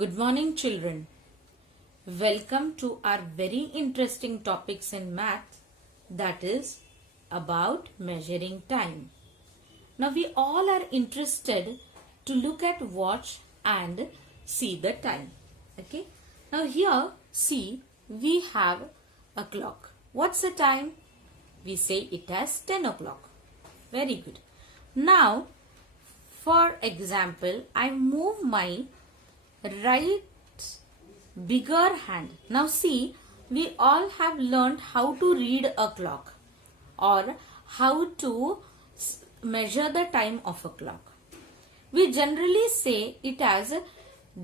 Good morning, children. Welcome to our very interesting topics in math, that is about measuring time. Now we all are interested to look at watch and see the time. Okay. Now here see we have a clock. What's the time? We say it as 10 o'clock. Very good. Now for example, I move my right bigger hand. Now see, we all have learned how to read a clock or how to measure the time of a clock. We generally say it as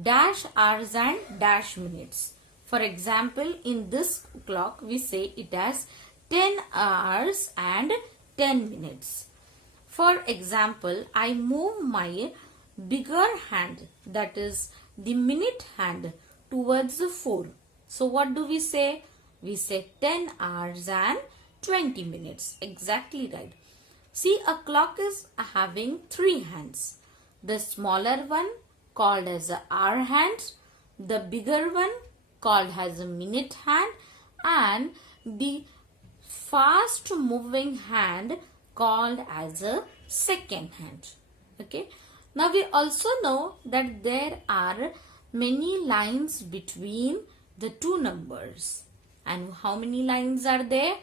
dash hours and dash minutes. For example, in this clock we say it as 10 hours and 10 minutes. For example, I move my bigger hand, that is the minute hand, towards the 4. So what do we say? We say 10 hours and 20 minutes. Exactly right. See, a clock is having 3 hands. The smaller one called as a hour hand, the bigger one called as a minute hand, and the fast moving hand called as a second hand. Okay. Now we also know that there are many lines between the two numbers. And how many lines are there?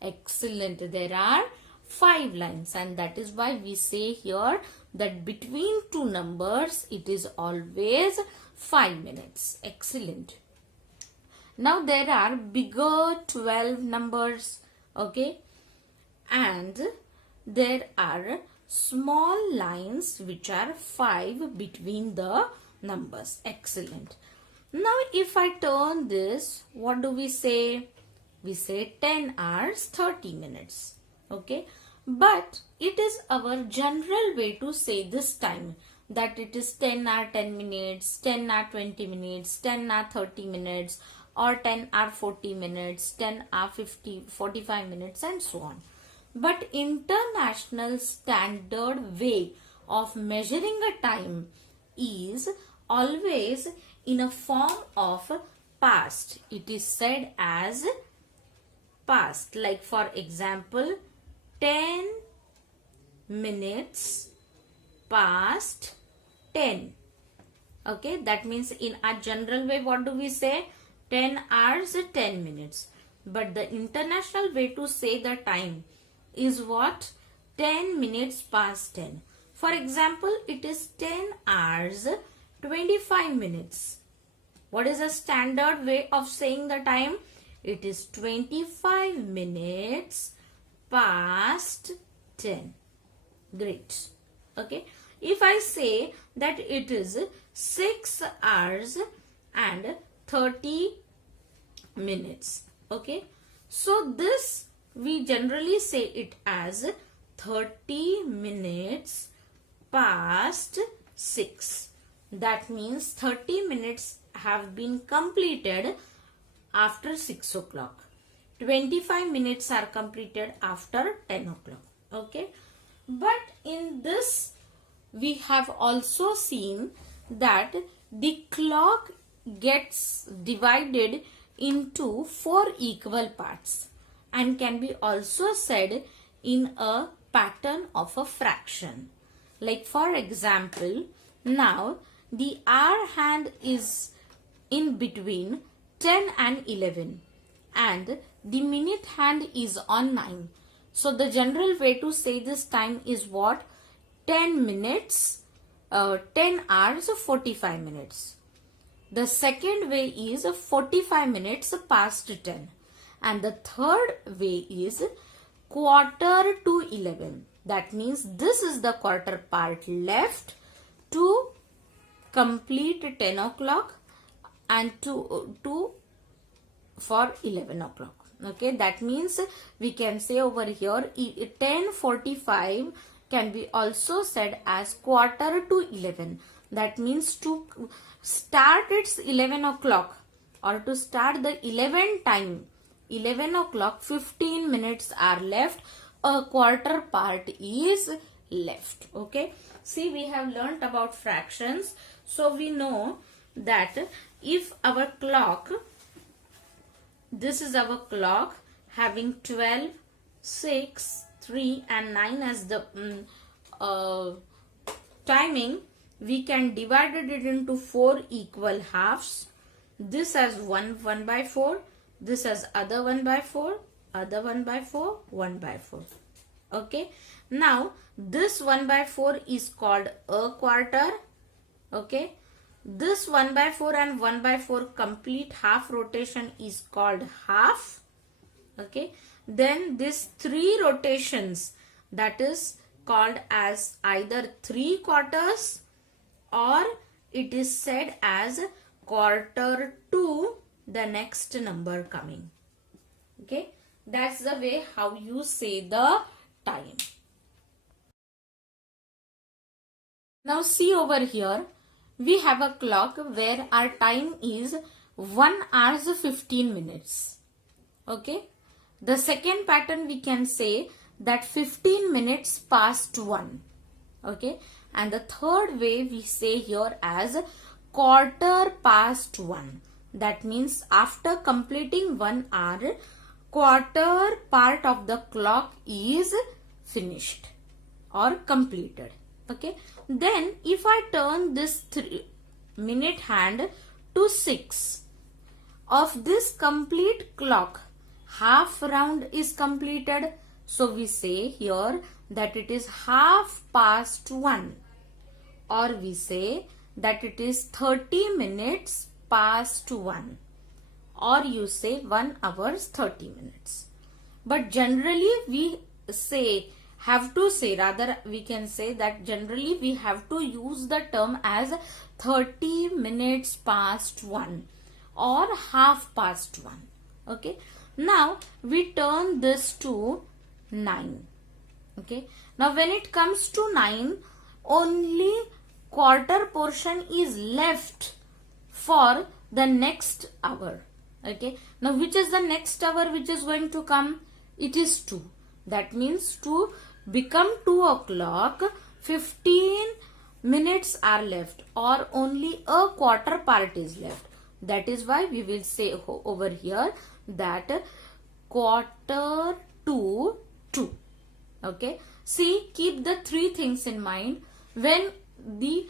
Excellent. There are 5 lines, and that is why we say here that between two numbers it is always 5 minutes. Excellent. Now there are bigger 12 numbers. Okay. And there are small lines which are 5 between the numbers. Excellent. Now if I turn this, what do we say? We say 10 hours 30 minutes. Okay. But it is our general way to say this time, that it is 10 hour 10 minutes, 10 hour 20 minutes, 10 hour 30 minutes, or 10 hour 40 minutes, 10 hour 45 minutes, and so on. But international standard way of measuring a time is always in a form of past. It is said as past. Like for example, 10 minutes past 10. Okay, that means in a general way what do we say? 10 hours 10 minutes. But the international way to say the time is what? 10 minutes past 10. For example, it is 10 hours 25 minutes. What is the standard way of saying the time? It is 25 minutes past 10. Great. Okay. If I say that it is 6 hours and 30 minutes. Okay. So this we generally say it as 30 minutes past 6. That means 30 minutes have been completed after 6 o'clock. 25 minutes are completed after 10 o'clock. Okay. But in this we have also seen that the clock gets divided into 4 equal parts and can be also said in a pattern of a fraction. Like for example, now the hour hand is in between 10 and 11 and the minute hand is on 9. So the general way to say this time is what? 10 minutes, 10 hours 45 minutes. The second way is 45 minutes past 10. And the third way is quarter to 11. That means this is the quarter part left to complete 10 o'clock and for 11 o'clock. Okay, that means we can say over here 10:45 can be also said as quarter to 11. That means to start its 11 o'clock or to start the 11 time, 11 o'clock 15 minutes are left, a quarter part is left. Okay, see, we have learnt about fractions, so we know that if our clock, this is our clock having 12, 6, 3 and 9 as the timing, we can divide it into 4 equal halves. This as 1 by 4, this as other 1 by 4, other 1 by 4, 1 by 4. Okay. Now this 1 by 4 is called a quarter. Okay. This 1 by 4 and 1 by 4 complete half rotation is called half. Okay. Then this 3 rotations, that is called as either 3 quarters or it is said as quarter to the next number coming. Okay. That's the way how you say the time. Now see over here, we have a clock where our time is 1 hour 15 minutes. Okay. The second pattern we can say that 15 minutes past 1. Okay. And the third way we say here as quarter past 1. That means after completing 1 hour, quarter part of the clock is finished or completed. Okay. Then if I turn this minute hand to 6, of this complete clock, half round is completed. So we say here that it is half past 1, or we say that it is 30 minutes past 1, or you say 1 hour 30 minutes. But generally we can say that generally we have to use the term as 30 minutes past 1 or half past 1. Okay. Now we turn this to 9. Okay. Now when it comes to 9, only quarter portion is left for the next hour. Okay. Now which is the next hour which is going to come? It is 2. That means to become 2 o'clock, 15 minutes are left, or only a quarter part is left. That is why we will say over here that quarter to 2. Okay. See, keep the 3 things in mind. When the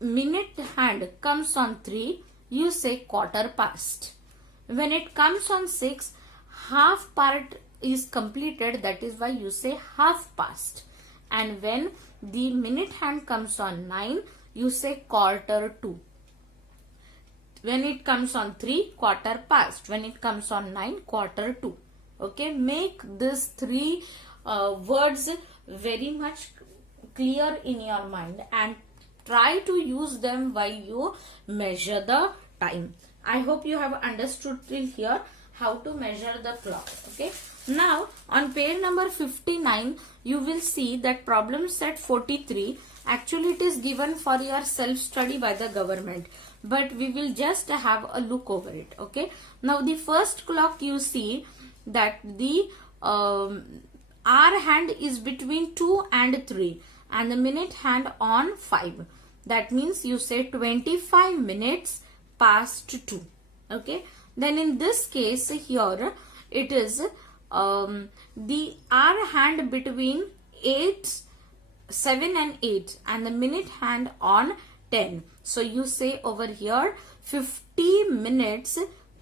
minute hand comes on 3, you say quarter past. When it comes on 6, half part is completed. That is why you say half past. And when the minute hand comes on 9, you say quarter to. When it comes on 3, quarter past. When it comes on 9, quarter to. Okay. Make these 3 words very much clear in your mind and try to use them while you measure the time. I hope you have understood till here how to measure the clock. Okay. Now on page number 59, you will see that problem set 43. Actually it is given for your self study by the government, but we will just have a look over it. Okay. Now the first clock, you see that the hour hand is between 2 and 3 and the minute hand on 5. That means you say 25 minutes past 2. Okay. Then in this case here it is the hour hand between 7 and 8 and the minute hand on 10. So you say over here 50 minutes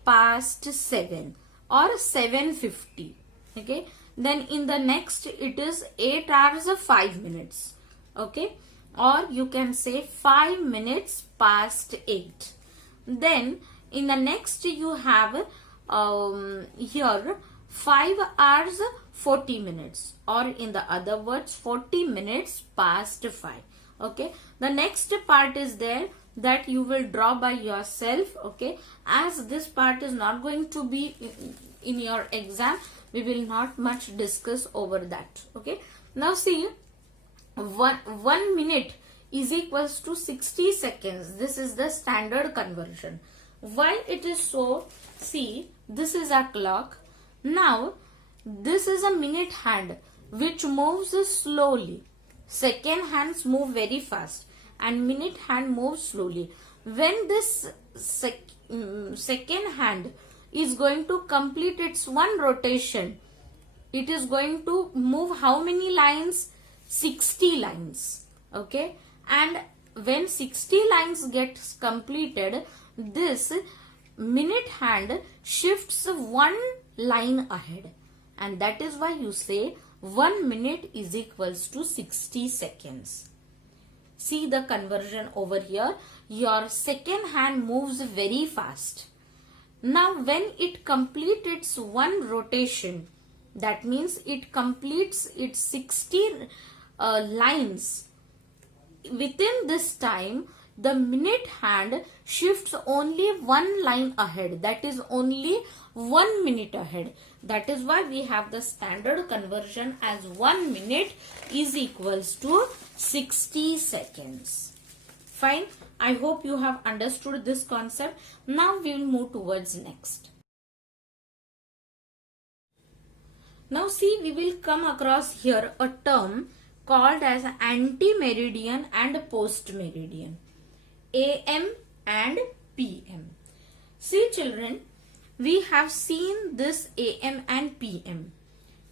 past 7 or 7:50. Okay. Then in the next it is 8 hours 5 minutes. Okay. Or you can say 5 minutes past 8. Then in the next you have here 5 hours 40 minutes, or in the other words 40 minutes past 5. Okay. The next part is there that you will draw by yourself. Okay. As this part is not going to be in your exam, we will not much discuss over that. Okay. Now see, 1 minute is equals to 60 seconds. This is the standard conversion. Why it is so? See, this is a clock. Now this is a minute hand which moves slowly. Second hands move very fast and minute hand moves slowly. When this second hand is going to complete its one rotation, it is going to move how many lines? 60 lines. Okay, and when 60 lines get completed, this minute hand shifts one line ahead, and that is why you say 1 minute is equals to 60 seconds. See the conversion over here. Your second hand moves very fast. Now when it completes its one rotation, that means it completes its 60 lines. Within this time, the minute hand shifts only one line ahead. That is only 1 minute ahead. That is why we have the standard conversion as 1 minute is equals to 60 seconds. Fine. I hope you have understood this concept. Now we will move towards next. Now see, we will come across here a term called as anti-meridian and post-meridian. AM and PM. See children, we have seen this AM and PM.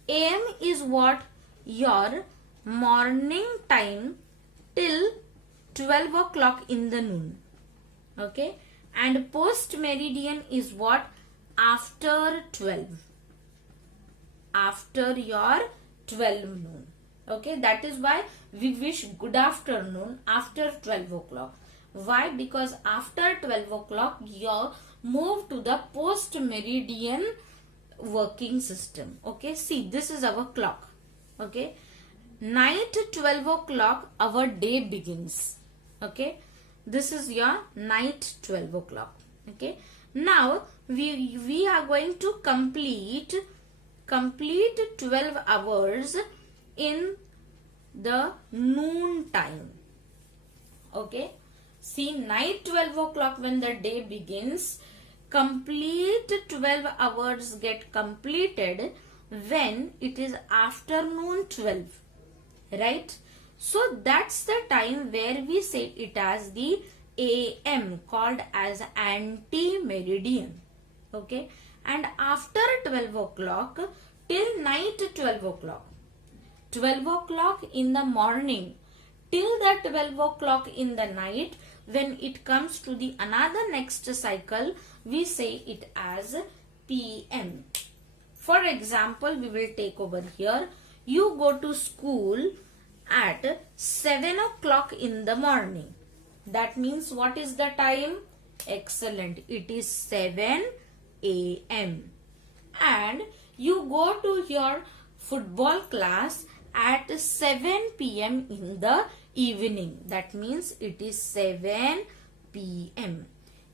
AM is what? Your morning time till 12 o'clock in the noon. Okay, and post meridian is what? After 12. After your 12 noon. Okay, that is why we wish good afternoon after 12 o'clock. Why? Because after 12 o'clock you move to the post meridian working system. Okay, see, this is our clock. Okay, night 12 o'clock our day begins. Okay, this is your night 12 o'clock. Okay, now we are going to complete 12 hours in the noon time. Okay, see, night 12 o'clock when the day begins, complete 12 hours get completed when it is afternoon 12, right? So that's the time where we say it as the AM, called as anti-meridian. Okay, and after 12 o'clock till night 12 o'clock, 12 o'clock in the morning till the 12 o'clock in the night, when it comes to the another next cycle, we say it as PM. For example, we will take over here, you go to school at 7 o'clock in the morning. That means what is the time? Excellent, it is 7 AM. And you go to your football class at 7 PM in the evening. That means it is 7 PM.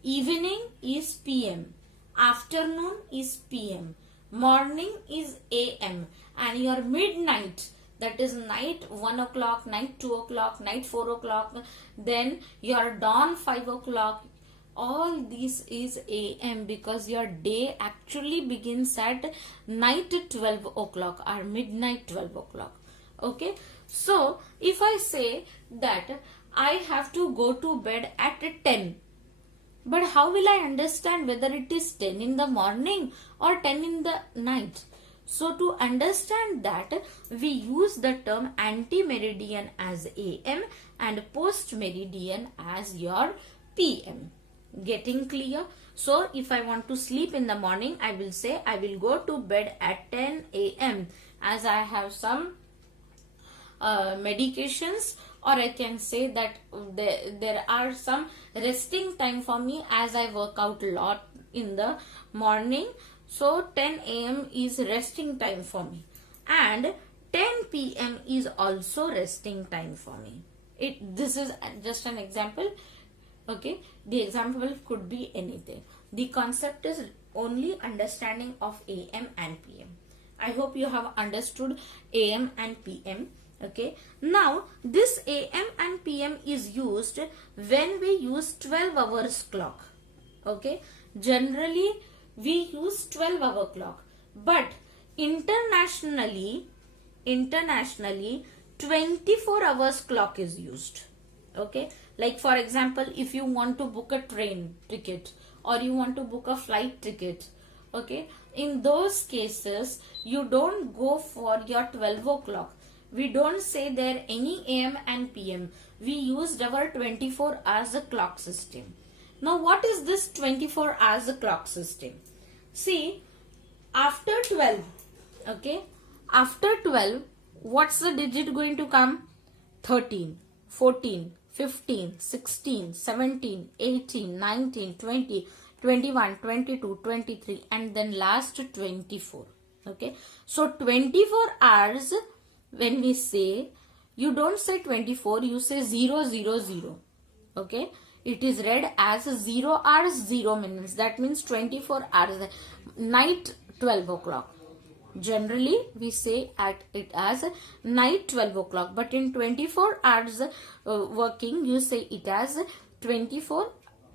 Evening is PM. Afternoon is PM. Morning is AM. And your midnight, that is night 1 o'clock, night 2 o'clock, night 4 o'clock, then your dawn 5 o'clock. All this is AM because your day actually begins at night 12 o'clock or midnight 12 o'clock. Okay, so if I say that I have to go to bed at 10, but how will I understand whether it is 10 in the morning or 10 in the night? So to understand that, we use the term anti-meridian as AM and post-meridian as your PM. Getting clear? So if I want to sleep in the morning, I will say I will go to bed at 10 AM as I have some medications, or I can say that there are some resting time for me as I work out a lot in the morning. So 10 AM is resting time for me, and 10 PM is also resting time for me. This is just an example. Okay, the example could be anything. The concept is only understanding of AM and PM. I hope you have understood AM and PM. Okay, now this AM and PM is used when we use 12 hours clock. Okay, generally we use 12-hour clock, but internationally 24 hours clock is used. Okay, Like for example, if you want to book a train ticket or you want to book a flight ticket, okay, in those cases you don't go for your 12 o'clock. We don't say there any AM and PM. We used our 24 hours clock system. Now what is this 24 hours clock system? See, after 12, okay, after 12, what's the digit going to come? 13, 14, 15, 16, 17, 18, 19, 20, 21, 22, 23, and then last 24. Okay, so 24 hours, when we say, you don't say 24, you say 0, 0, 0. Okay, it is read as 0 hours 0 minutes. That means 24 hours, night 12 o'clock. Generally we say at it as night 12 o'clock, but in 24 hours working, you say it as 24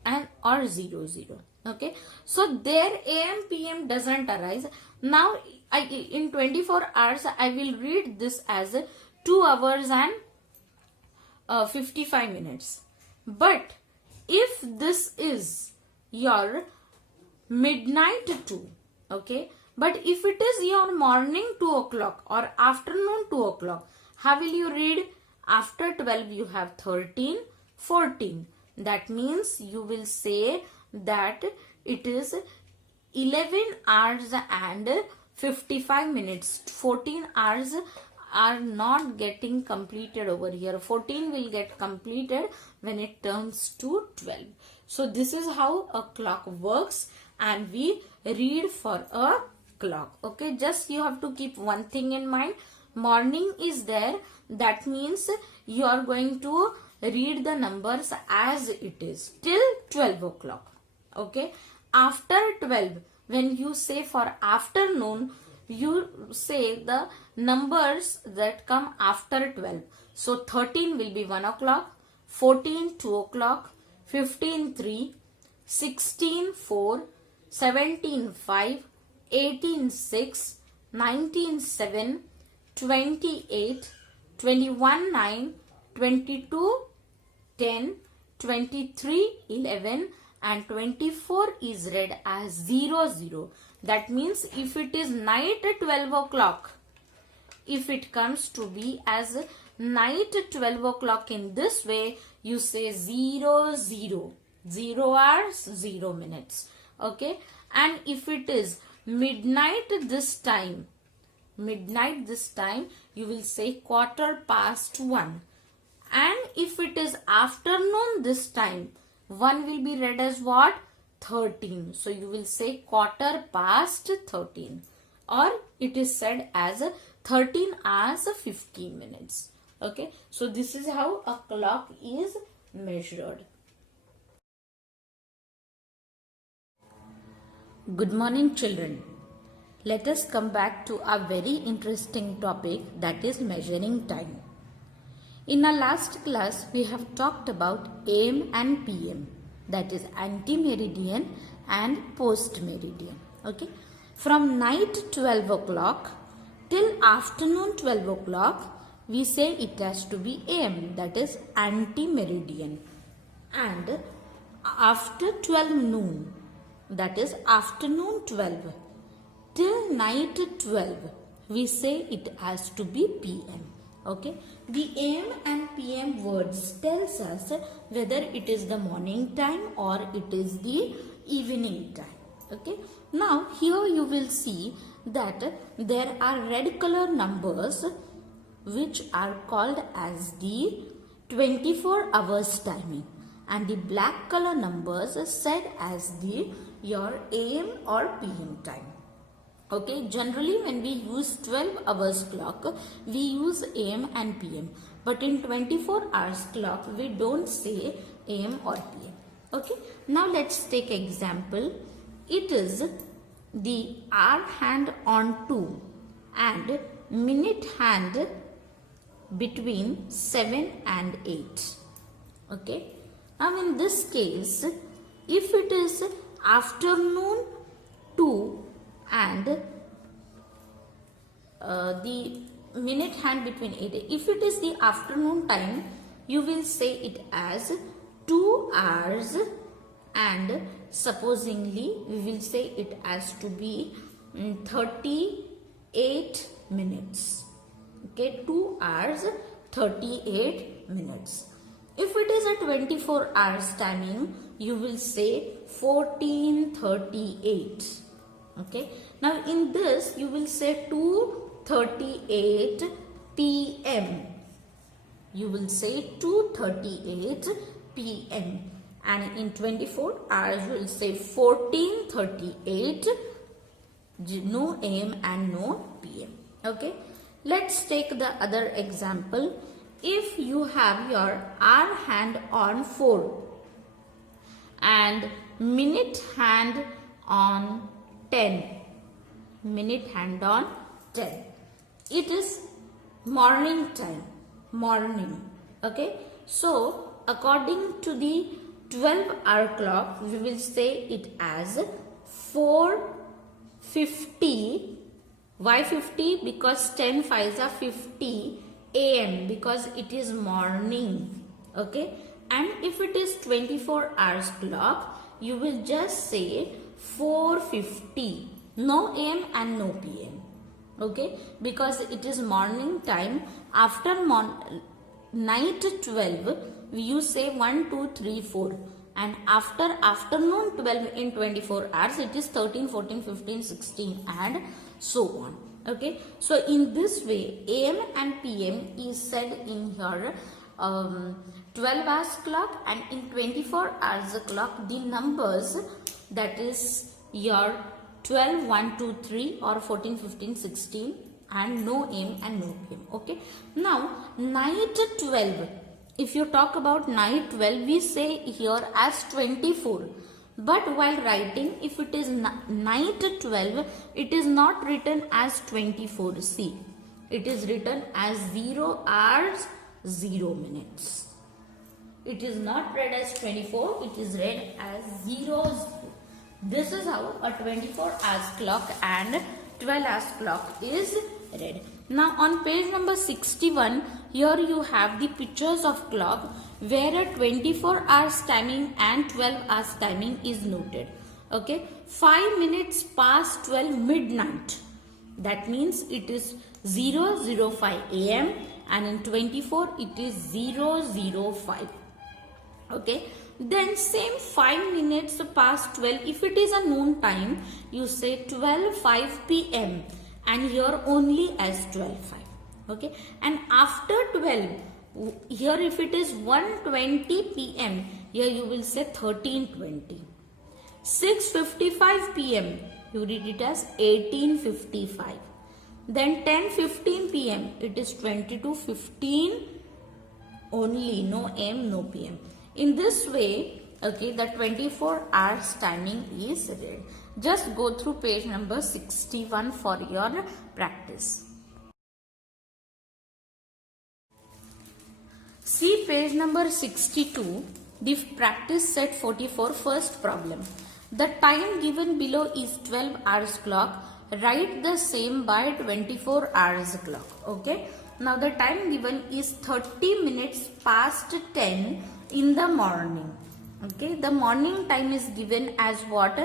and or 0, 0. Okay, so there AM PM doesn't arise. Now in 24 hours I will read this as 2 hours and 55 minutes. But if this is your midnight 2, okay, but if it is your morning 2 o'clock or afternoon 2 o'clock, how will you read? After 12 you have 13, 14. That means you will say that it is 11 hours and 55 minutes. 14 hours are not getting completed over here. 14 will get completed when it turns to 12. So this is how a clock works, and we read for a clock. Okay, just you have to keep one thing in mind. Morning is there, that means you are going to read the numbers as it is till 12 o'clock. Okay, after 12, when you say for afternoon, you say the numbers that come after 12. So 13 will be 1 o'clock, 14 2 o'clock, 15 3, 16 4, 17 5, 18 6, 19 7, 28, 21 9, 22 10, 23 11, and 24 is read as 0 0. That means if it is night 12 o'clock, if it comes to be as night 12 o'clock in this way, you say 0 0. 0 hours 0 minutes. Okay, and if it is midnight this time, you will say 1:15. And if it is afternoon this time, 1 will be read as what? 13. So you will say 13:15, or it is said as 13 hours 15 minutes. Okay, so this is how a clock is measured. Good morning, children. Let us come back to a very interesting topic, that is measuring time. In our last class, we have talked about AM and PM, that is ante-meridian and post-meridian. Okay, from night 12 o'clock till afternoon 12 o'clock, we say it has to be AM, that is ante-meridian. And after 12 noon, that is afternoon 12 till night 12, we say it has to be PM. Okay, the AM and PM words tells us whether it is the morning time or it is the evening time. Okay, now here you will see that there are red color numbers which are called as the 24 hours timing, and the black color numbers said as the your AM or PM time. Okay, generally when we use 12 hours clock, we use AM and PM. But in 24 hours clock, we don't say AM or PM. Okay, now let's take example. It is the hour hand on 2 and minute hand between 7 and 8. Okay, now in this case, if it is afternoon 2 and the minute hand between 8, if it is the afternoon time, you will say it as 2 hours, and supposingly we will say it has to be 38 minutes. Okay, 2 hours 38 minutes. If it is a 24 hours timing, you will say 14:38. Okay, now in this you will say 2:38 p.m. You will say 2:38 p.m. and in 24 hours you will say 14:38, no am and no pm. Okay, let's take the other example. If you have your hour hand on 4 and minute hand on 10, minute hand on 10, it is morning time, morning. Okay, so according to the 12-hour clock, we will say it as 4:50. Why 50? Because 10 5s are 50 am, because it is morning. Okay, and if it is 24 hours clock, you will just say 4:50, no am and no pm. Okay, because it is morning time. After night 12, you say 1 2 3 4, and after afternoon 12 in 24 hours, it is 13 14 15 16 and so on. Okay, so in this way am and pm is said in your 12 hours clock, and in 24 hours clock the numbers, that is your 12 1 2 3 or 14 15 16 and no am and no pm. Okay, now night 12, if you talk about night 12, we say here as 24, but while writing, if it is night 12, it is not written as 24. See, it is written as 0 hours 0 minutes. It is not read as 24, it is read as 0. This is how a 24 hours clock and 12 hours clock is read. Now on page number 61, here you have the pictures of clock where a 24 hours timing and 12 hours timing is noted. Okay, 5 minutes past 12 midnight. That means it is 0:05 am, and in 24 it is 0:05. Okay, then same 5 minutes past 12, if it is a noon time, you say 12:05 pm, and here only as 12:05. Okay, and after 12, here if it is 1:20 pm, here you will say 13:20. 6:55 pm, you read it as 18:55. Then 10:15 pm, it is 22:15 only, no am, no pm. In this way, okay, the 24 hours timing is read. Just go through page number 61 for your practice. See page number 62, the practice set 44, first problem. The time given below is 12 hours clock. Write the same by 24 hours clock. Okay. Now the time given is 30 minutes past 10 in the morning. Okay. The morning time is given as what?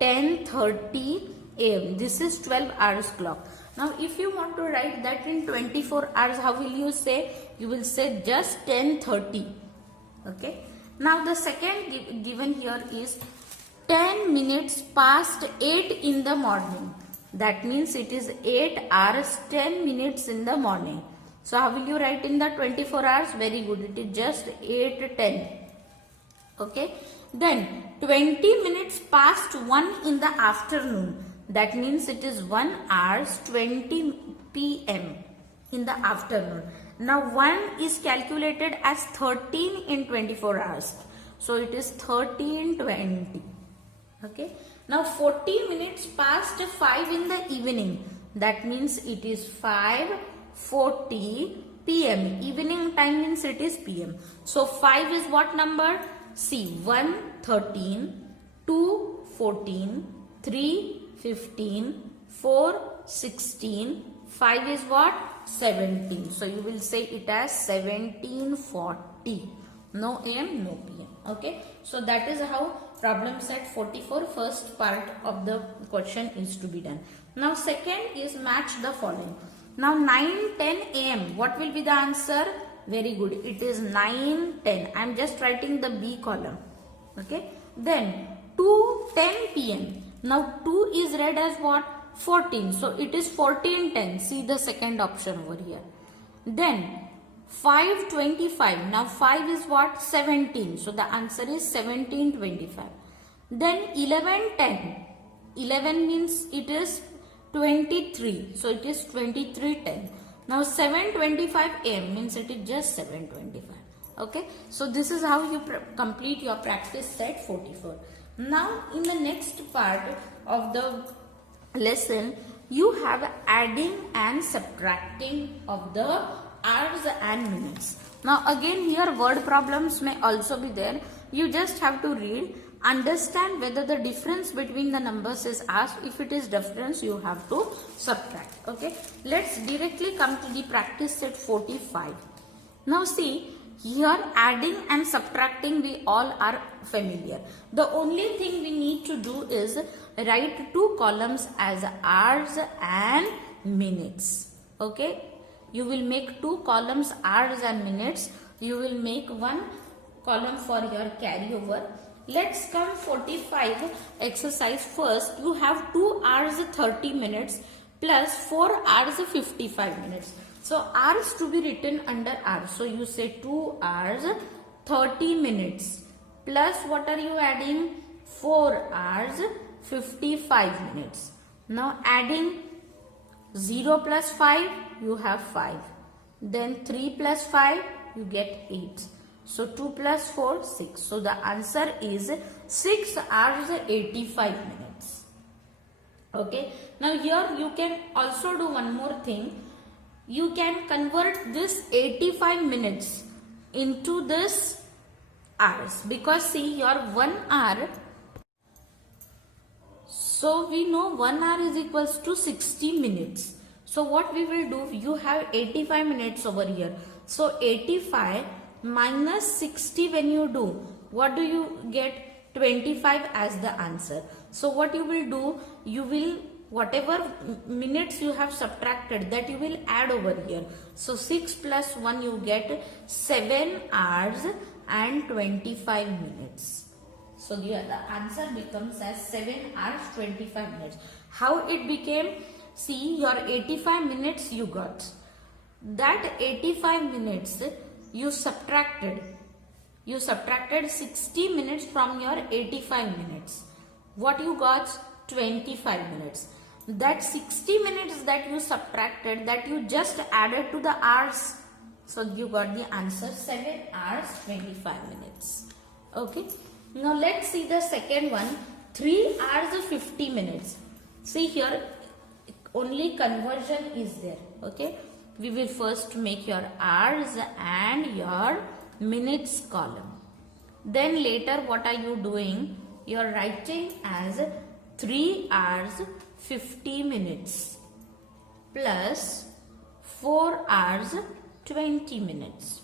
10:30 am. This is 12 hours clock. Now if you want to write that in 24 hours, how will you say? You will say just 10:30. Okay. Now the second given here is 10 minutes past 8 in the morning. That means it is 8 hours 10 minutes in the morning. So how will you write in the 24 hours? Very good. It is just 8:10. Okay. Then 20 minutes past 1 in the afternoon. That means it is 1 hours 20 pm in the afternoon. Now 1 is calculated as 13 in 24 hours. So it is 13:20. Okay. Now 40 minutes past 5 in the evening. That means it is 5:40 pm. Evening time means it is pm. So 5 is what number? See, 1 13, 2 14, 3 15, 4 16, 5 is what? 17. So you will say it as 17:40. No am, no pm. Okay, so that is how problem set 44 first part of the question is to be done. Now second is match the following. Now 9:10 a.m. what will be the answer? Very good, it is 9:10. I am just writing the B column. Okay, then 2:10 p.m. Now 2 is read as what? 14, so it is 14:10. See the second option over here. Then 5:25. Now 5 is what? 17. So the answer is 17:25. Then 11:10. 11 means it is 23. So it is 23:10. Now 7:25 am means it is just 7:25. Okay. So this is how you complete your practice set 44. Now in the next part of the lesson, you have adding and subtracting of the hours and minutes. Now again here word problems may also be there. You just have to read, understand whether the difference between the numbers is asked. If it is difference, you have to subtract. Okay, let's directly come to the practice set 45. Now see, here adding and subtracting we all are familiar. The only thing we need to do is write two columns as hours and minutes. Okay, you will make two columns hours and minutes. You will make one column for your carryover. Let's come 45 exercise first. You have 2 hours 30 minutes plus 4 hours 55 minutes. So hours to be written under hours. So you say 2 hours 30 minutes plus what are you adding? 4 hours 55 minutes. Now adding 0 plus 5, you have 5. Then 3 plus 5, you get 8. So 2 plus 4, 6. So the answer is 6 hours 85 minutes. Okay. Now here you can also do one more thing. You can convert this 85 minutes into this hours. Because see, your 1 hour. So we know 1 hour is equals to 60 minutes. So what we will do, you have 85 minutes over here. So 85 minus 60 when you do, what do you get? 25 as the answer. So what you will do, you will whatever minutes you have subtracted, that you will add over here. So 6 plus 1 you get 7 hours and 25 minutes. So the answer becomes as 7 hours 25 minutes. How it became? See, your 85 minutes you got. That 85 minutes you subtracted. You subtracted 60 minutes from your 85 minutes. What you got? 25 minutes. That 60 minutes that you subtracted, that you just added to the hours. So you got the answer 7 hours 25 minutes. Okay. Now let's see the second one. 3 hours 50 minutes. See here, only conversion is there. Okay. We will first make your hours and your minutes column. Then later what are you doing? You are writing as 3 hours 50 minutes plus 4 hours 20 minutes.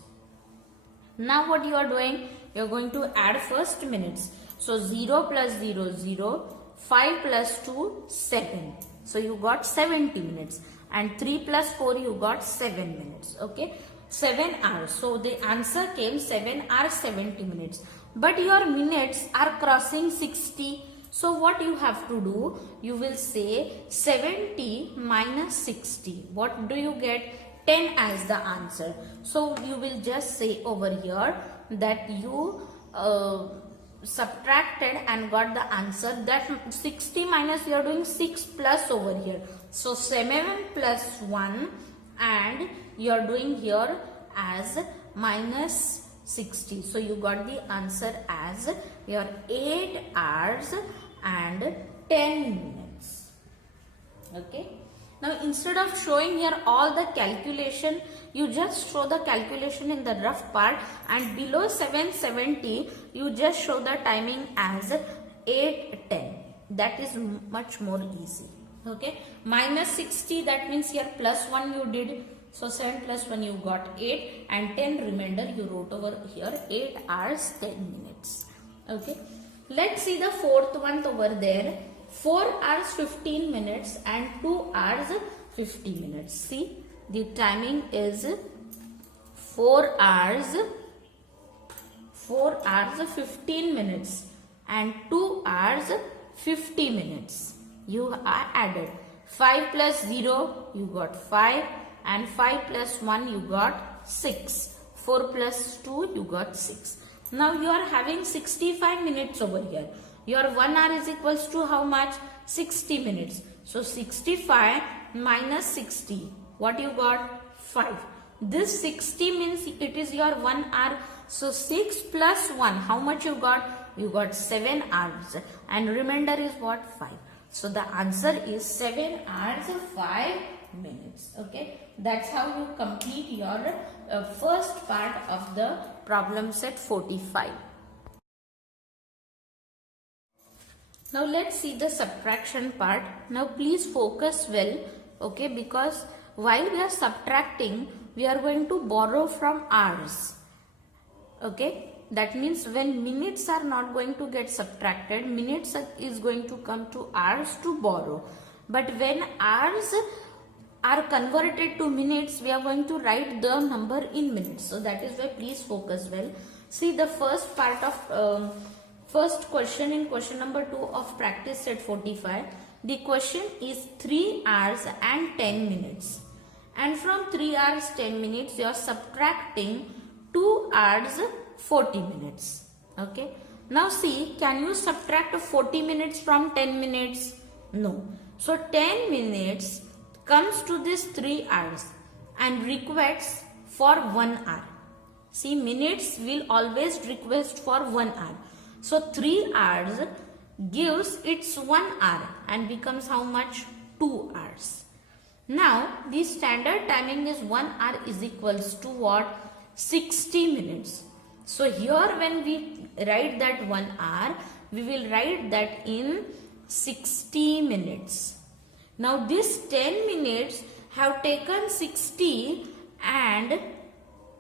Now what you are doing? You are going to add first minutes. So 0 plus 0, 0. 5 plus 2, 7. So you got 70 minutes. And 3 plus 4 you got 7 minutes. Okay. 7 hours. So the answer came 7 hours 70 minutes. But your minutes are crossing 60. So what you have to do? You will say 70 minus 60. What do you get? 10 as the answer. So you will just say over here that you subtracted and got the answer. That 60 minus you are doing 6 plus over here. So 7 plus 1 and you are doing here as minus 60. So you got the answer as your 8 hours and 10 minutes. Okay. Now instead of showing here all the calculation, you just show the calculation in the rough part, and below 770 you just show the timing as 8:10. That is much more easy. Okay. Minus 60, that means here plus 1 you did. So 7 plus 1 you got 8 and 10 remainder you wrote over here 8 hours 10 minutes. Okay, let's see the fourth one over there. 4 hours 15 minutes and 2 hours 50 minutes. See, the timing is 4 hours 15 minutes and 2 hours 50 minutes. You are added 5 plus 0 you got 5 and 5 plus 1 you got 6. 4 plus 2 you got 6. Now you are having 65 minutes over here. Your 1 hour is equals to how much? 60 minutes. So 65 minus 60. What you got? 5. This 60 means it is your 1 hour. So 6 plus 1. How much you got? You got 7 hours. And remainder is what? 5. So the answer is 7 hours 5 minutes. Okay. That's how you complete your first part of the problem set 45. Now let's see the subtraction part. Now please focus well, okay, because while we are subtracting, we are going to borrow from hours. Okay, that means when minutes are not going to get subtracted, minutes is going to come to hours to borrow. But when hours are converted to minutes, we are going to write the number in minutes. So that is why please focus well. See the first part of first question in question number 2 of practice set 45. The question is 3 hours and 10 minutes. And from 3 hours 10 minutes you are subtracting 2 hours 40 minutes. Okay. Now see, can you subtract 40 minutes from 10 minutes? No. So 10 minutes comes to this 3 hours and requests for 1 hour. See, minutes will always request for 1 hour. So 3 hours gives its 1 hour and becomes how much? 2 hours. Now the standard timing is 1 hour is equals to what? 60 minutes. So here when we write that 1 hour, we will write that in 60 minutes. Now this 10 minutes have taken 60 and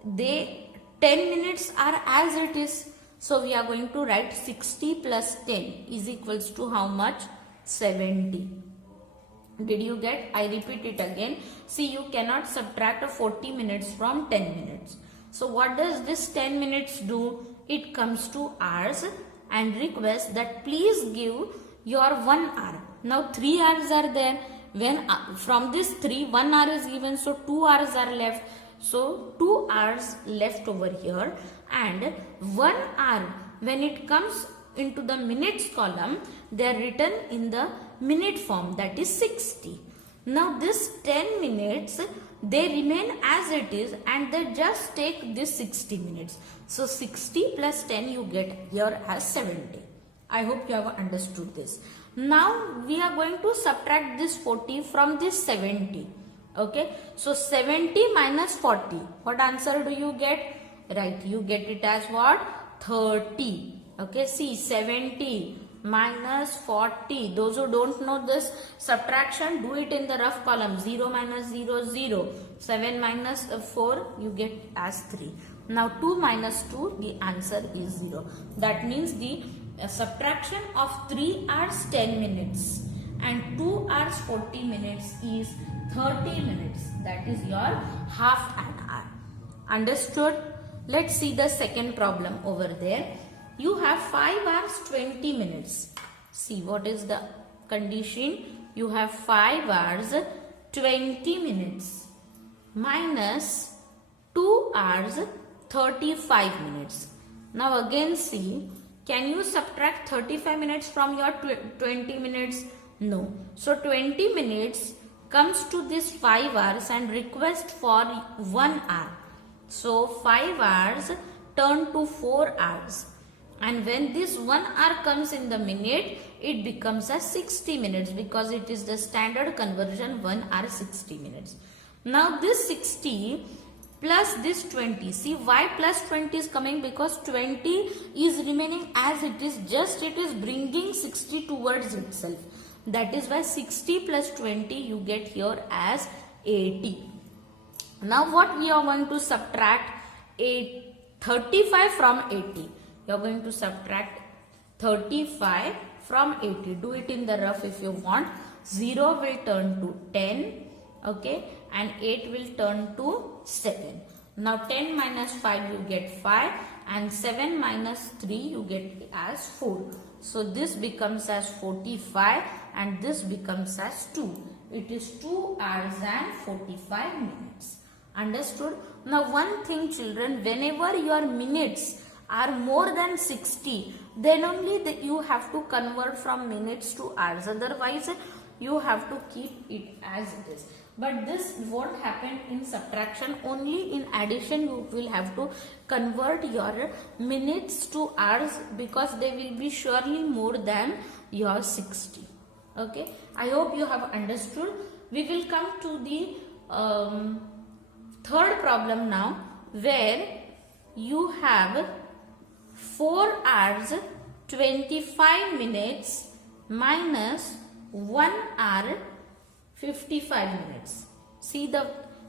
they 10 minutes are as it is. So we are going to write 60 plus 10 is equals to how much? 70. Did you get? I repeat it again. See, you cannot subtract 40 minutes from 10 minutes. So what does this 10 minutes do? It comes to hours and requests that please give your 1 hour. Now 3 hours are there. When from this 1 hour is given, so 2 hours are left. So 2 hours left over here, and 1 hour when it comes into the minutes column, they are written in the minute form, that is 60. Now this 10 minutes they remain as it is and they just take this 60 minutes. So 60 plus 10 you get here as 70. I hope you have understood this. Now we are going to subtract this 40 from this 70. Okay, so 70 minus 40. What answer do you get? Right, you get it as what? 30. Okay, see, 70 minus 40. Those who don't know this subtraction, do it in the rough column. 0 minus 0, 0. 7 minus 4, you get as 3. Now 2 minus 2, the answer is 0. That means the subtraction of 3 hours 10 minutes and 2 hours 40 minutes is 30 minutes. That is your half an hour. Understood? Let's see the second problem over there. You have 5 hours 20 minutes. See what is the condition. You have 5 hours 20 minutes minus 2 hours 35 minutes. Now again see, can you subtract 35 minutes from your 20 minutes? No. So 20 minutes comes to this 5 hours and request for 1 hour. So 5 hours turn to 4 hours. And when this 1 hour comes in the minute, it becomes as 60 minutes because it is the standard conversion 1 hour 60 minutes. Now this 60 plus this 20. See why plus 20 is coming? Because 20 is remaining as it is, just it is bringing 60 towards itself. That is why 60 plus 20 you get here as 80. Now what we are going to subtract? 35 from 80. You are going to subtract 35 from 80. Do it in the rough if you want. 0 will turn to 10, okay, and 8 will turn to 7. Now 10 minus 5 you get 5, and 7 minus 3 you get as 4. So this becomes as 45 and this becomes as 2. It is 2 hours and 45 minutes. Understood? Now one thing children, whenever your minutes are more than 60, then only you have to convert from minutes to hours. Otherwise you have to keep it as it is. But this won't happen in subtraction. Only in addition you will have to convert your minutes to hours, because they will be surely more than your 60. Okay, I hope you have understood. We will come to the third problem now, where you have 4 hours 25 minutes minus 1 hour 55 minutes. See the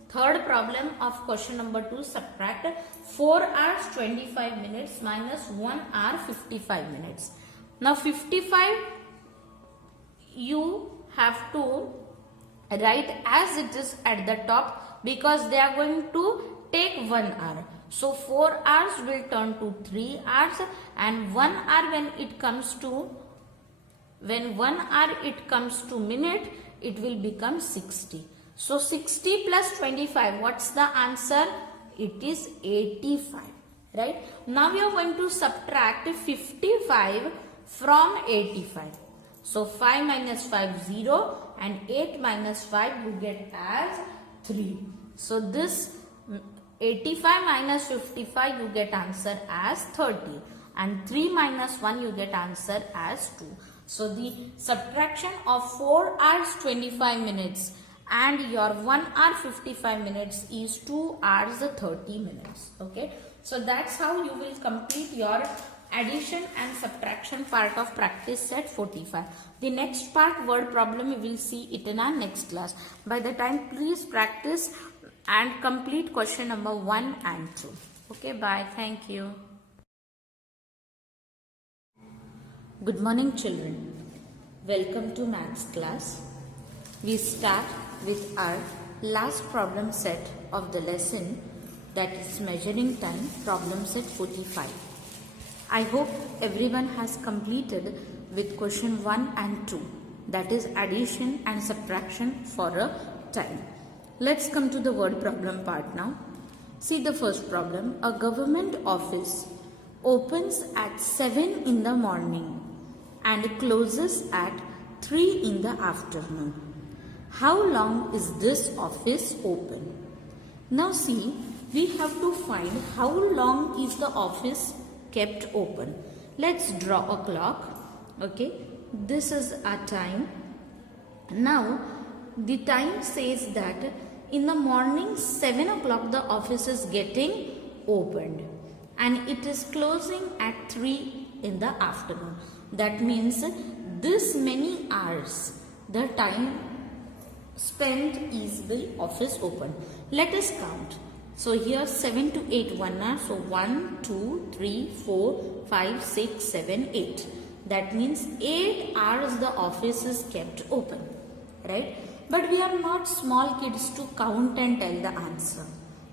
third problem of question number 2. Subtract 4 hours 25 minutes minus 1 hour 55 minutes. Now 55 you have to write as it is at the top, because they are going to take 1 hour. So 4 hours will turn to 3 hours, and 1 hour when 1 hour it comes to minute, it will become 60. So 60 plus 25, what's the answer? It is 85, right? Now we are going to subtract 55 from 85. So 5 minus 5, 0, and 8 minus 5 you get as 3. So this 85 minus 55 you get answer as 30, and 3 minus 1 you get answer as 2. So the subtraction of 4 hours 25 minutes and your 1 hour 55 minutes is 2 hours 30 minutes. Okay. So that's how you will complete your addition and subtraction part of practice set 45. The next part, word problem, we will see it in our next class. By the time, please practice and complete question number 1 and 2. Okay, bye. Thank you. Good morning children. Welcome to maths class. We start with our last problem set of the lesson, that is measuring time, problem set 45. I hope everyone has completed with question 1 and 2, that is addition and subtraction for a time. Let's come to the word problem part now. See the first problem. A government office opens at 7 in the morning and closes at 3 in the afternoon. How long is this office open? Now see, we have to find how long is the office kept open. Let's draw a clock. Okay, this is our time. Now the time says that in the morning 7 o'clock the office is getting opened and it is closing at 3 in the afternoon. That means this many hours the time spent is the office open. Let us count. So here 7 to 8, 1 hour. So 1, 2, 3, 4, 5, 6, 7, 8. That means 8 hours the office is kept open. Right? But we are not small kids to count and tell the answer.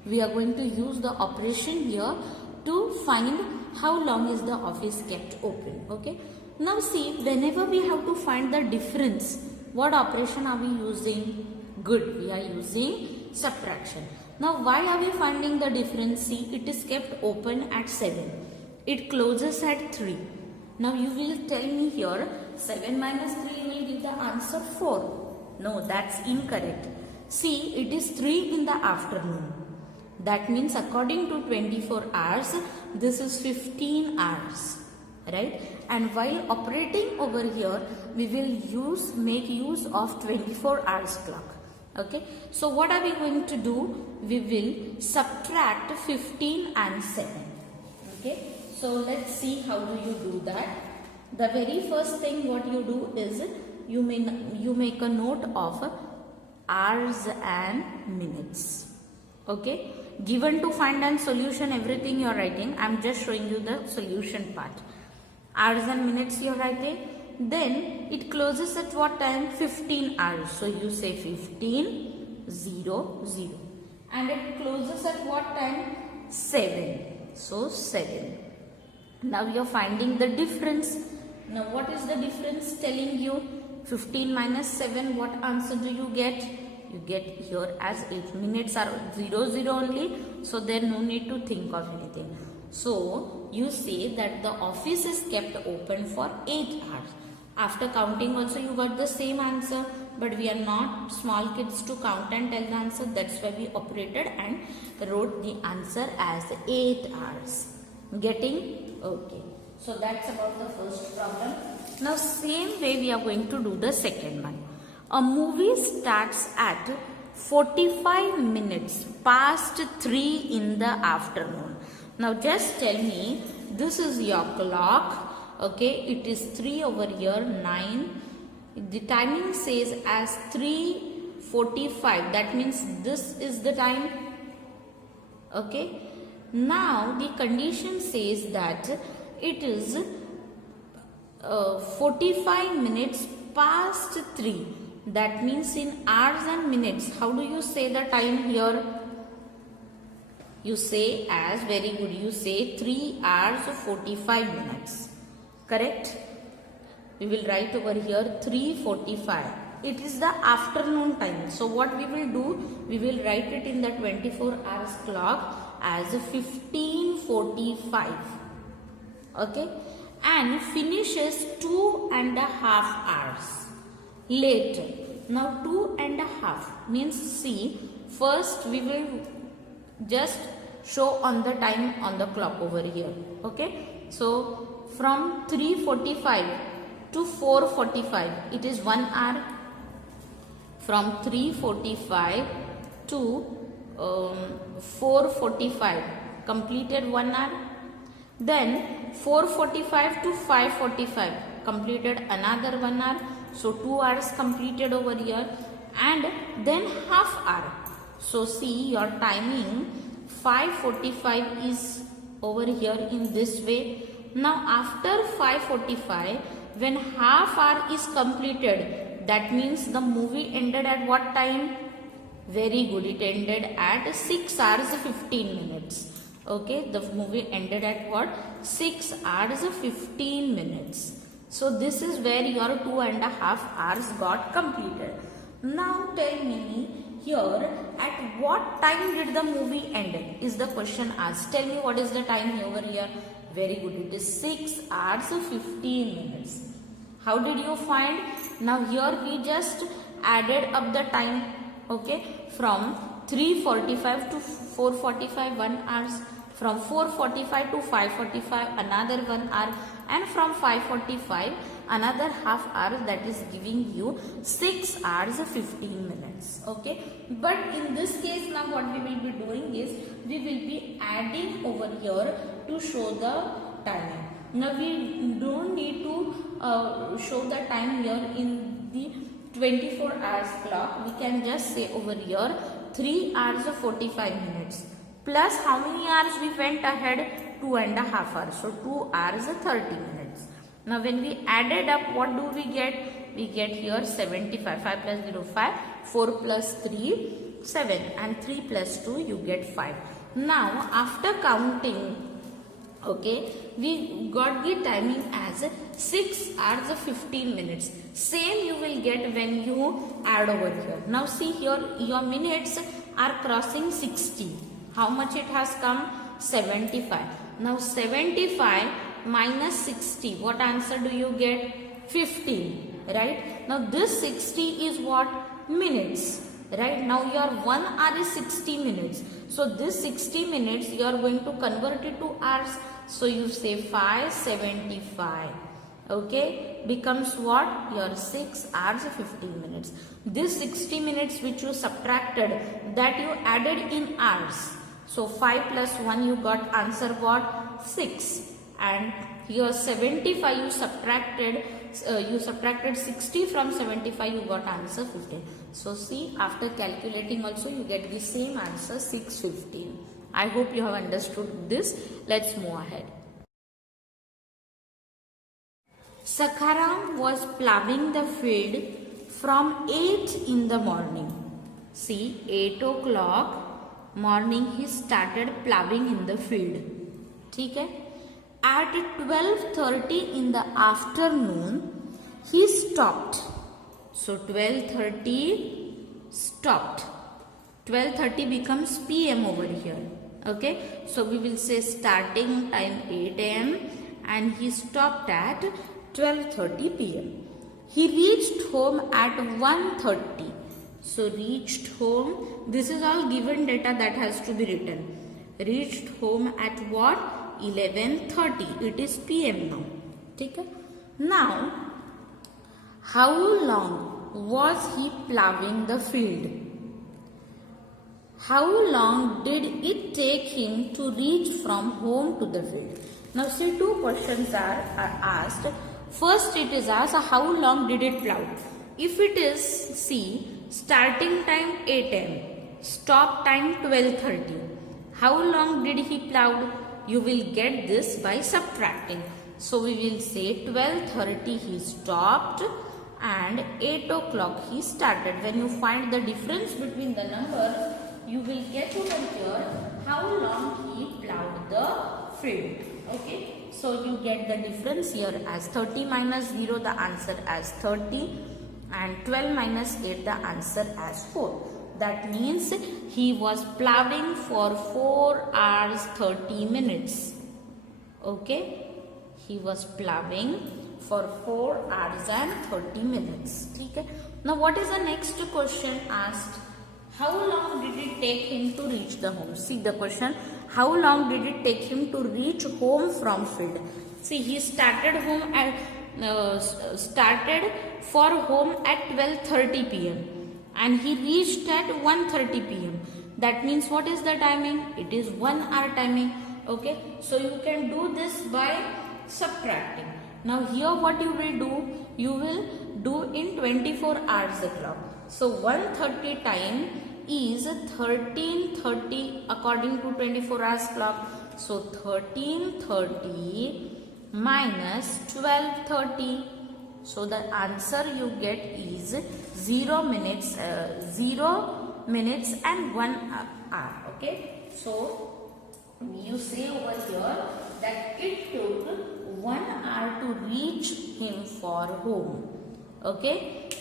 We are going to use the operation here to find how long is the office kept open. Okay. Now see, whenever we have to find the difference, what operation are we using? Good, we are using subtraction. Now why are we finding the difference? See, it is kept open at 7. It closes at 3. Now you will tell me here 7 minus 3 will give the answer 4. No, that's incorrect. See, it is 3 in the afternoon. That means according to 24 hours, this is 15 hours. Right? And while operating over here, we will make use of 24 hours clock. Okay. So what are we going to do? We will subtract 15 and 7. Okay. So let's see how do you do that. The very first thing what you do is you make a note of hours and minutes. Okay. Given to find and solution, everything you are writing. I am just showing you the solution part. hours and minutes you are writing. Then it closes at what time? 15 hours. So you say 15:00. And it closes at what time? 7. So 7. Now you are finding the difference. Now what is the difference telling you? 15 minus 7, what answer do you get? You get here as 8. Minutes are 00 only, so there no need to think of anything. So you say that the office is kept open for 8 hours. After counting also you got the same answer, but we are not small kids to count and tell the answer. That's why we operated and wrote the answer as 8 hours. Getting? Okay. So that's about the first problem. Now same way we are going to do the second one. A movie starts at 45 minutes past 3 in the afternoon. Now just tell me, this is your clock. Okay, it is 3 over here, 9. The timing says as 3:45. That means this is the time. Okay. Now the condition says that it is 45 minutes past 3. That means in hours and minutes. How do you say the time here? You say as, very good, you say 3 hours 45 minutes. Correct? We will write over here 3:45. It is the afternoon time. So what we will do? We will write it in the 24 hours clock as 15:45. Okay? And finishes 2.5 hours later. Now 2.5 means, see, first we will just show on the time on the clock over here. Okay? So from 3:45 to 4:45, it is 1 hour. From 3:45 to 4:45, completed 1 hour. Then 4:45 to 5:45, completed another 1 hour. So 2 hours completed over here. And then half hour. So see, your timing 5:45 is over here in this way. Now after 5:45, when half hour is completed, that means the movie ended at what time? Very good, it ended at 6 hours 15 minutes. Okay, the movie ended at what? 6 hours 15 minutes. So this is where your 2.5 hours got completed. Now tell me here, at what time did the movie end? Is the question asked. Tell me what is the time over here. Very good, it is 6 hours 15 minutes. How did you find? Now here we just added up the time. Okay, from 3:45 to 4:45, 1 hour. From 4:45 to 5:45, another 1 hour. And from 5:45, another half hour, that is giving you 6 hours 15 minutes. Okay, but in this case, now what we will be doing is, we will be adding over here to show the timing. Now we don't need to show the time here in the 24 hours clock. We can just say over here 3 hours 45 minutes. Plus how many hours we went ahead? 2.5 hours. So 2 hours 30 minutes. Now when we added up, what do we get? We get here 75. 5 plus 0, 5. 4 plus 3, 7. And 3 plus 2, you get 5. Now after counting, okay, we got the timing as 6 hours 15 minutes. Same you will get when you add over here. Now see here, your minutes are crossing 60. How much it has come? 75. Now 75 minus 60, what answer do you get? 15, right? Now this 60 is what? Minutes, right? Now your 1 hour is 60 minutes. So this 60 minutes you are going to convert it to hours. So you say 575. Okay, becomes what? Your 6 hours 15 minutes. This 60 minutes which you subtracted, that you added in hours. So 5 plus 1, you got answer what? 6. And here 75 you subtracted 60 from 75, you got answer 15. So see, after calculating also you get the same answer, 615. I hope you have understood this. Let's move ahead. Sakharam was plowing the field from 8 in the morning. See, 8 o'clock morning he started plowing in the field. ठीक है. At 12:30 in the afternoon he stopped. So 12:30 stopped. 12:30 becomes PM over here. Okay, so we will say starting time 8 am and he stopped at 12:30 PM. He reached home at 1:30. So reached home, this is all given data that has to be written. Reached home at what? 11:30. It is PM now. ठीक है. Now, how long was he plowing the field? How long did it take him to reach from home to the field? Now see, two questions are asked. First it is asked, how long did it plow? If it is, see, starting time 8 am, stop time 12:30. How long did he plow? You will get this by subtracting. So we will say 12:30 he stopped and 8 o'clock he started. When you find the difference between the numbers, you will get over here how long he plowed the field. Okay, so you get the difference here as 30 minus 0, the answer as 30, and 12 minus 8, the answer as 4. That means he was plowing for 4 hours 30 minutes. Okay, he was plowing for 4 hours and 30 minutes. Okay. Now what is the next question asked? How long did it take him to reach the home? See the question. How long did it take him to reach home from field? See, he started for home at 12:30 PM and he reached at 1:30 PM. That means what is the timing? It is 1 hour timing. Okay, so you can do this by subtracting. Now here what you will do? You will do in 24 hours the clock. So 1:30 time is 13:30 according to 24 hours clock. So 13:30 minus 12:30. So the answer you get is 0 minutes and 1 hour. Okay. So you say over here that it took 1 hour to reach him for home. Okay.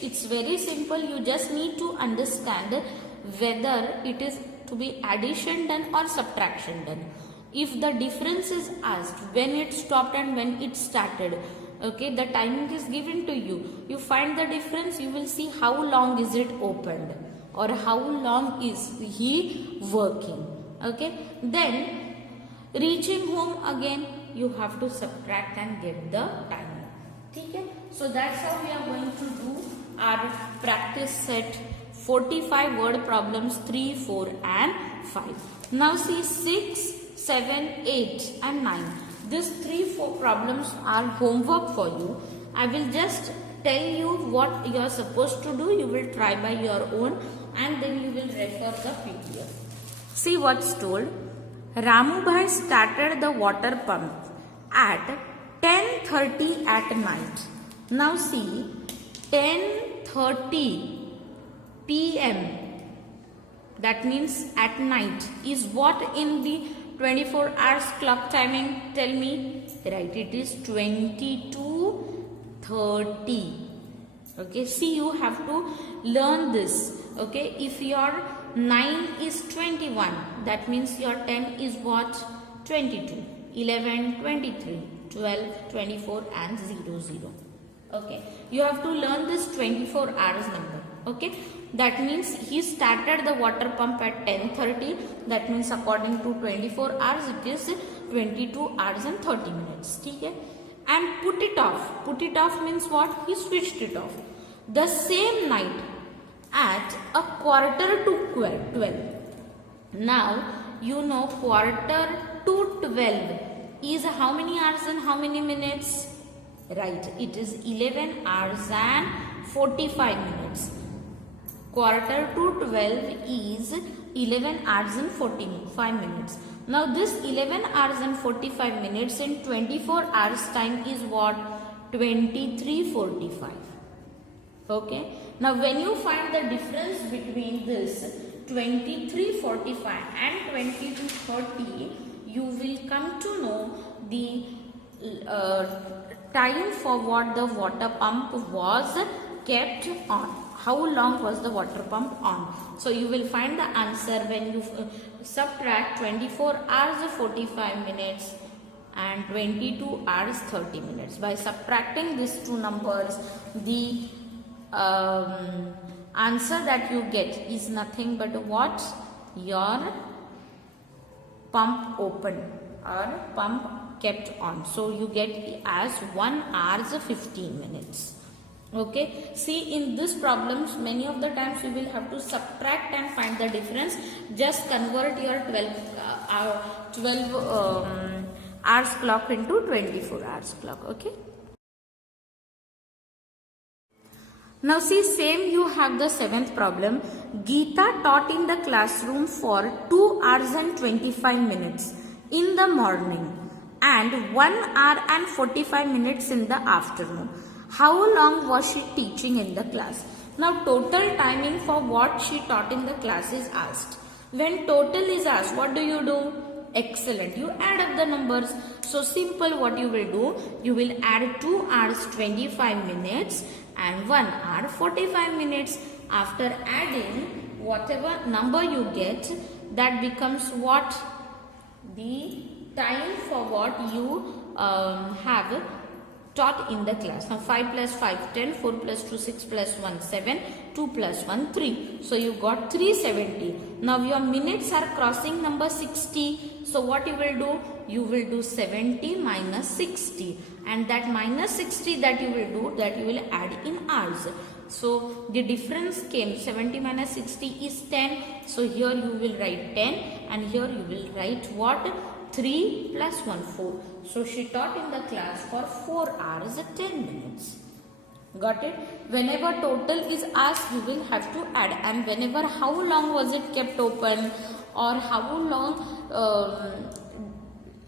It's very simple. You just need to understand whether it is to be addition done or subtraction done. If the difference is asked when it stopped and when it started, okay, the timing is given to you. You find the difference, you will see how long is it opened or how long is he working. Okay, then reaching home again you have to subtract and get the timing. Okay, so that's how we are going to do our practice set 45 word problems 3, 4 and 5. Now see 6, 7, 8 and 9. These 3, 4 problems are homework for you. I will just tell you what you are supposed to do. You will try by your own and then you will refer the PDF. See what's told. Ramubhai started the water pump at 10:30 at night. Now see 10:30 PM, that means at night, is what in the 24 hours clock timing? Tell me. Right, it is 22:30. Okay, see, you have to learn this. Okay, if your 9 is 21, that means your 10 is what? 22, 11, 23, 12, 24 and 00. Okay, you have to learn this 24 hours number. Okay, that means he started the water pump at 10:30. That means according to 24 hours it is 22 hours and 30 minutes. Okay, and put it off. Put it off means what? He switched it off. The same night at a 11:45. Now you know 11:45 is how many hours and how many minutes? Right, it is 11 hours and 45 minutes. 11:45 is 11 hours and 45 minutes. Now this 11 hours and 45 minutes in 24 hours time is what? 23:45. Okay, now when you find the difference between this 23:45 and 22:30, you will come to know the time for what the water pump was kept on. How long was the water pump on? So you will find the answer when you subtract 24 hours 45 minutes and 22 hours 30 minutes. By subtracting these two numbers, the answer that you get is nothing but what? Your pump open or pump kept on. So you get as 1 hour 15 minutes. Okay, see, in this problems many of the times you will have to subtract and find the difference. Just convert your 12 hours clock into 24 hours clock. Okay, now see, same you have the 7th problem. Geeta taught in the classroom for 2 hours and 25 minutes in the morning and 1 hour and 45 minutes in the afternoon. How long was she teaching in the class? Now total timing for what she taught in the class is asked. When total is asked, what do? Excellent, you add up the numbers. So simple, what you will do, you will add 2 hours 25 minutes and 1 hour 45 minutes. After adding whatever number you get, that becomes what? The time for what you have taught in the class. Now 5 plus 5 10, 4 plus 2 6 plus 1 7, 2 plus 1 3. So you got 370. Now your minutes are crossing number 60. So what you will do? You will do 70 minus 60, and that minus 60 that you will do, that you will add in hours. So the difference came, 70 minus 60 is 10. So here you will write 10 and here you will write what? 3 plus 1 4. So she taught in the class for 4 hours 10 minutes. Got it? Whenever total is asked, you will have to add, and whenever how long was it kept open or how long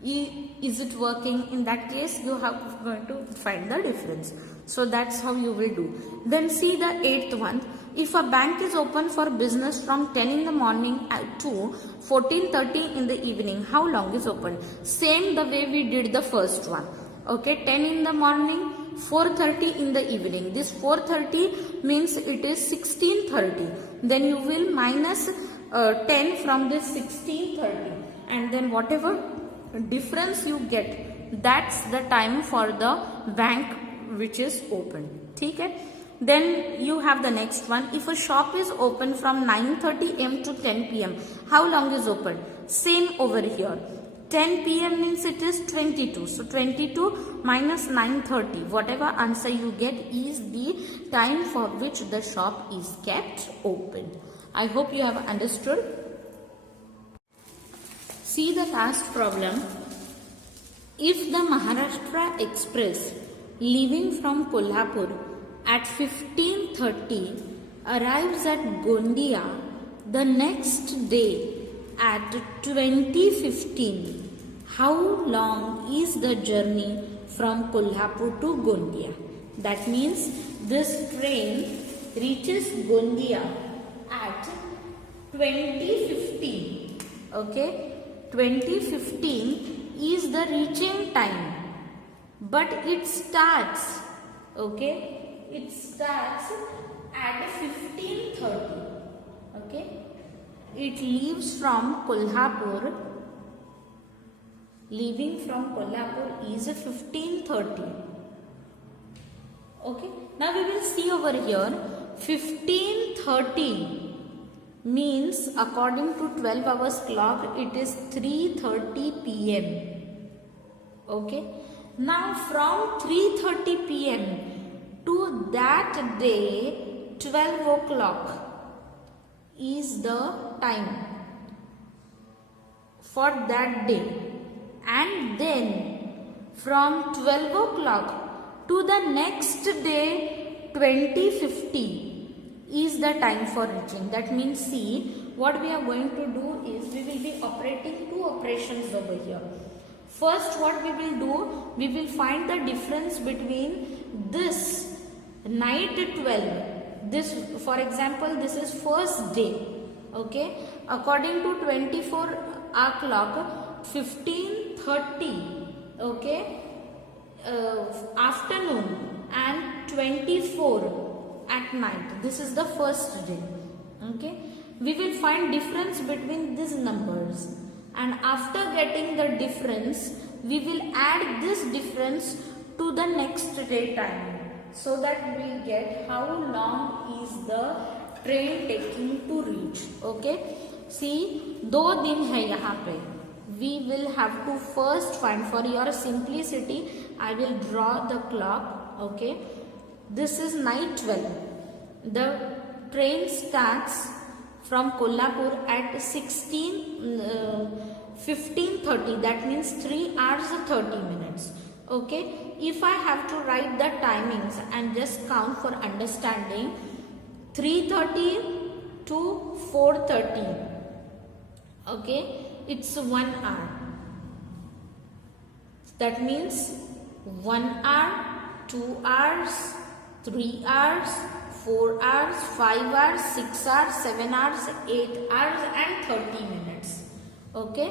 is it working, in that case you have going to find the difference. So that's how you will do. Then see the 8th one. If a bank is open for business from 10 in the morning to 14:30 in the evening, how long is open? Same the way we did the first one. Okay, 10 in the morning, 4:30 in the evening. This 4:30 means it is 16:30. Then you will minus 10 from this 16:30, and then whatever difference you get, that's the time for the bank which is open. Okay? Then you have the next one. If a shop is open from 9:30 am to 10 pm, how long is open? Same over here. 10 pm means it is 22. So 22 minus 9:30. Whatever answer you get is the time for which the shop is kept open. I hope you have understood. See the last problem. If the Maharashtra Express leaving from Kolhapur at 15:30 arrives at Gondia the next day at 20:15, how long is the journey from Kolhapur to Gondia? That means this train reaches Gondia at 20:15. Okay, 20:15 is the reaching time, but it starts, okay, it starts at 15:30. Okay, it leaves from Kolhapur, leaving from Kolhapur is 15:30. Okay, now we will see over here 15:30 means according to 12 hours clock it is 3:30 pm. Okay, now from 3:30 pm to that day 12 o'clock is the time for that day, and then from 12 o'clock to the next day 20:50 is the time for reaching. That means, see, what we are going to do is we will be operating two operations over here. First what we will do, we will find the difference between this night 12. This, for example, this is first day. Okay, according to 24-hour clock, 15:30. Okay, afternoon and 24 at night. This is the first day. Okay, we will find difference between these numbers, and after getting the difference, we will add this difference to the next day time, so that we get how long is the train taking to reach. Okay, see, 2 दिन है यहाँ पे. We will have to first find, for your simplicity, I will draw the clock. Okay, this is night 12. The train starts from Kolhapur at 15:30. That means 3 hours 30 minutes. Okay, if I have to write the timings and just count for understanding, 3:30 to 4:30. Okay, it's 1 hour. That means 1 hour, 2 hours, 3 hours, 4 hours, 5 hours, 6 hours, 7 hours, 8 hours and 30 minutes. Okay,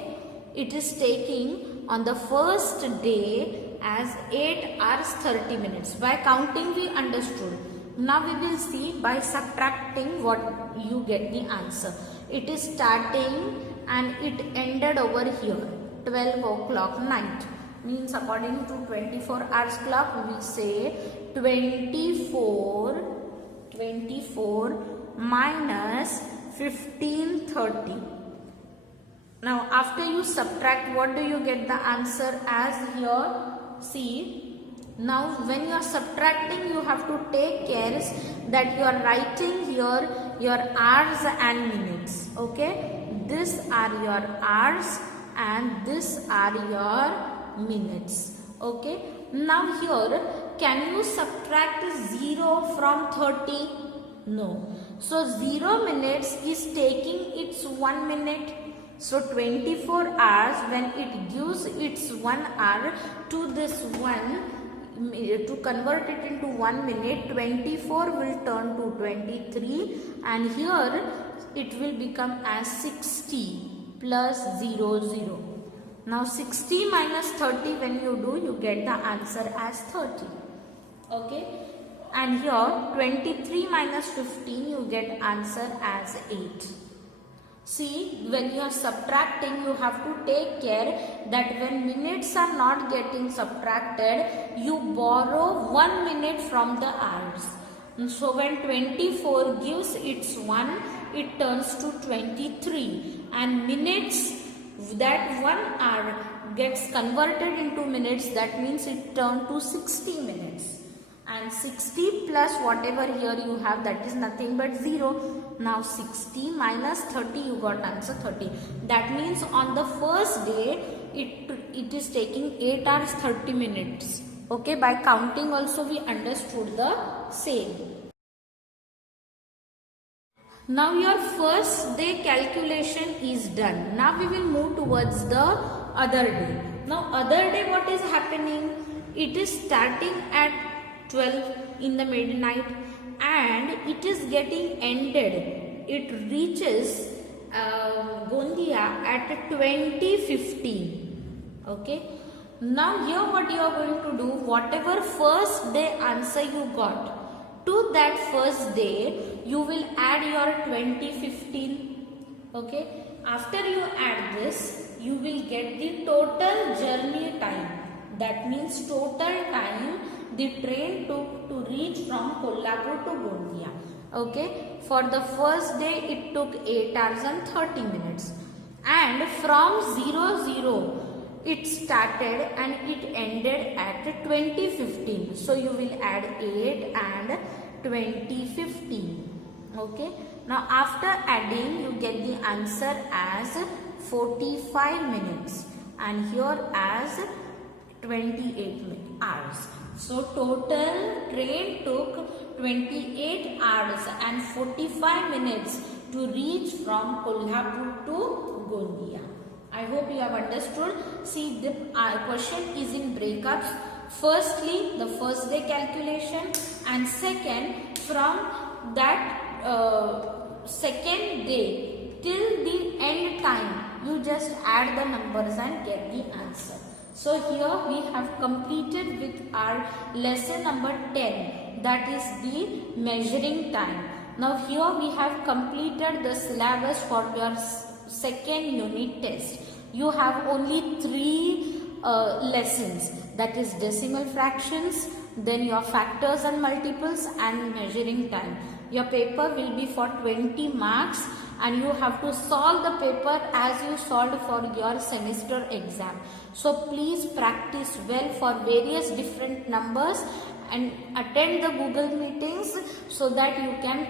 it is taking on the first day as 8 hours 30 minutes. By counting we understood. Now we will see by subtracting what you get the answer. It is starting and it ended over here 12 o'clock night. Means according to 24 hours clock, we say 24 minus 15:30. Now after you subtract, what do you get the answer as here? See, now when you are subtracting, you have to take care that you are writing here your hours and minutes. Okay, these are your hours and these are your minutes. Okay, now here, can you subtract 0 from 30? No. So 0 minutes is taking its 1 minute. So 24 hours, when it gives its 1 hour to this one, to convert it into 1 minute, 24 will turn to 23, and here it will become as 60 plus 00. Now 60 minus 30, when you do, you get the answer as 30. Okay, and here 23 minus 15, you get answer as 8. See, when you are subtracting, you have to take care that when minutes are not getting subtracted, you borrow 1 minute from the hours. So when 24 gives its 1, it turns to 23, and minutes, that 1 hour gets converted into minutes. That means it turned to 60 minutes. And 60 plus whatever here you have, that is nothing but 0. Now 60 minus 30, you got answer 30. That means on the first day, it is taking 8 hours 30 minutes. Okay, by counting also we understood the same. Now your first day calculation is done. Now we will move towards the other day. Now other day, what is happening? It is starting at 12 in the midnight and it is getting ended. It reaches Gondia at 20:15. Okay. Now here what you are going to do, whatever first day answer you got, to that first day you will add your 20:15. Okay. After you add this, you will get the total journey time. That means total time the train took to reach from Kolhapur to Gondia. Okay, for the first day it took 8 hours and 30 minutes, and from 00 it started and it ended at 20:15. So you will add 8 and 20:15. Okay, now after adding you get the answer as 45 minutes and here as 28 hours. So total train took 28 hours and 45 minutes to reach from Kolhapur to Gondia. I hope you have understood. See, the question is in breakups. Firstly, the first day calculation, and second, from that second day till the end time, you just add the numbers and get the answer. So here we have completed with our lesson number 10, that is the measuring time. Now here we have completed the syllabus for your second unit test. You have only 3 lessons, that is decimal fractions, then your factors and multiples, and measuring time. Your paper will be for 20 marks and you have to solve the paper as you solved for your semester exam. So please practice well for various different numbers and attend the Google meetings so that you can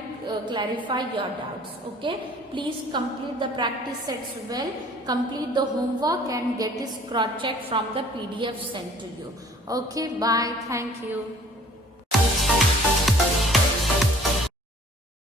clarify your doubts. Okay, please complete the practice sets well, complete the homework and get it cross checked from the PDF sent to you. Okay, bye, thank you.